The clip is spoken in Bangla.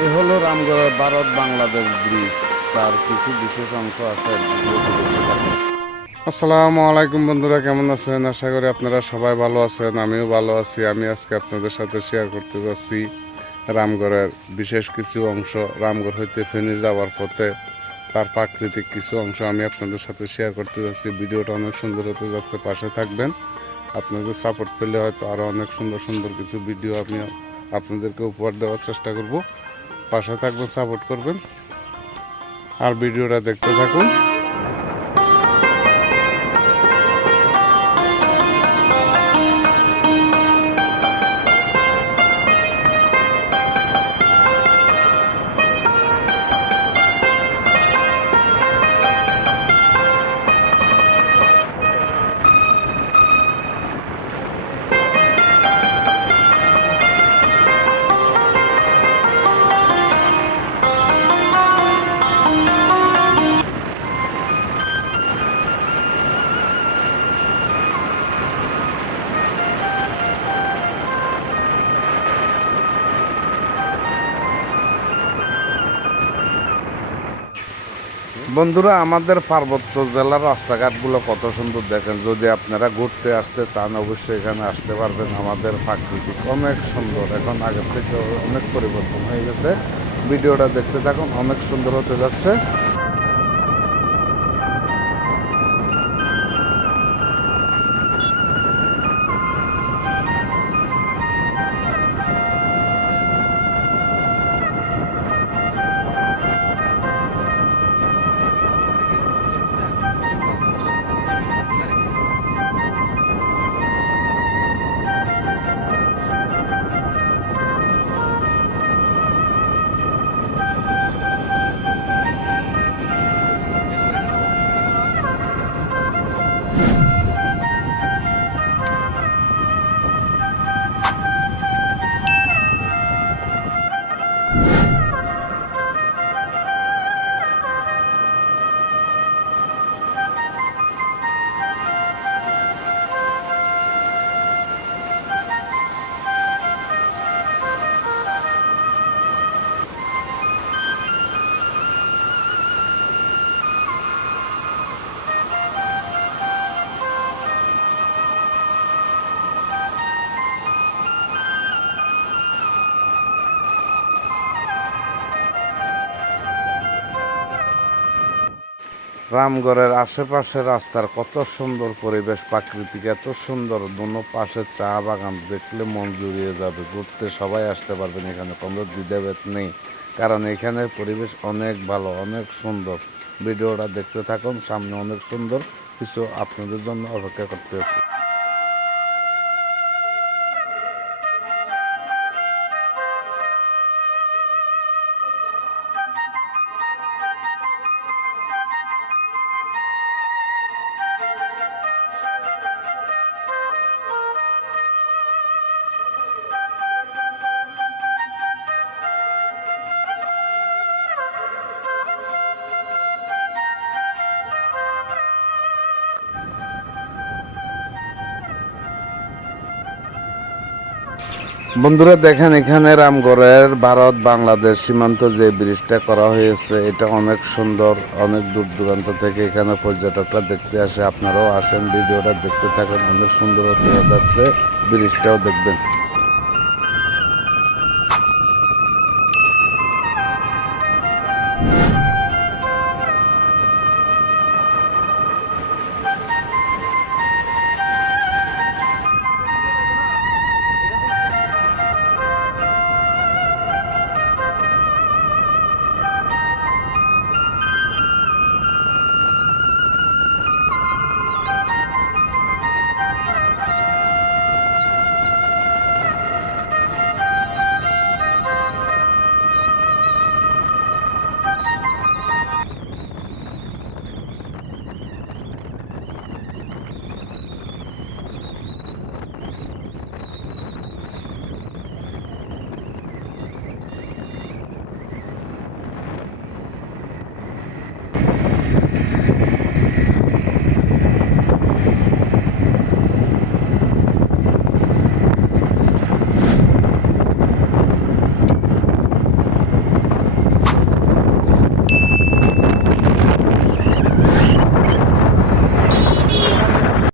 এই হলো রামগড়ের ভারত বাংলাদেশ ব্রিজ। তার কিছু বিশেষ অংশ আছে আসসালামু আলাইকুম বন্ধুরা, কেমন আছেন? আশা করি আপনারা সবাই ভালো আছেন, আমিও ভালো আছি। আমি আজকে আপনাদের সাথে শেয়ার করতে যাচ্ছি রামগড়ের বিশেষ কিছু অংশ। রামগড় হইতে ফেনী যাওয়ার পথে তার প্রাকৃতিক কিছু অংশ আমি আপনাদের সাথে শেয়ার করতে যাচ্ছি। ভিডিওটা অনেক সুন্দর হতে যাচ্ছে, পাশে থাকবেন। আপনাদের সাপোর্ট পেলে হয়তো আরও অনেক সুন্দর সুন্দর কিছু ভিডিও আমি আপনাদেরকে উপহার দেওয়ার চেষ্টা করব। পাশে থাকবেন সাপোর্ট করবেন। আর ভিডিওটা দেখতে থাকুন। বন্ধুরা, আমাদের পার্বত্য জেলার রাস্তাঘাটগুলো কত সুন্দর দেখেন। যদি আপনারা ঘুরতে আসতে চান, অবশ্যই এখানে আসতে পারবেন। আমাদের প্রাকৃতিক অনেক সুন্দর। এখন আগের থেকে অনেক পরিবর্তন হয়ে গেছে। ভিডিওটা দেখতে থাকুন, অনেক সুন্দর হতে যাচ্ছে। রামগড়ের আশেপাশে রাস্তার কত সুন্দর পরিবেশ, প্রাকৃতিক এত সুন্দর, দুনো পাশে চা বাগান দেখলে মন জুড়িয়ে যাবে। ঘুরতে সবাই আসতে পারবেন এখানে, কোনো দ্বিধাভেদ নেই। কারণ এখানের পরিবেশ অনেক ভালো, অনেক সুন্দর। ভিডিওটা দেখতে থাকুন, সামনে অনেক সুন্দর। কিছু আপনাদের জন্য অপেক্ষা করতে বন্ধুরা, দেখেন এখানে রামগড়ের ভারত বাংলাদেশ সীমান্ত যে ব্রিজটা করা হয়েছে, এটা অনেক সুন্দর, অনেক দূর দূরান্ত থেকে এখানে পর্যটকরা দেখতে আসে। আপনারাও আসেন, ভিডিওটা দেখতে থাকেন, অনেক সুন্দর হতে যাচ্ছে ব্রিজটাও দেখবেন।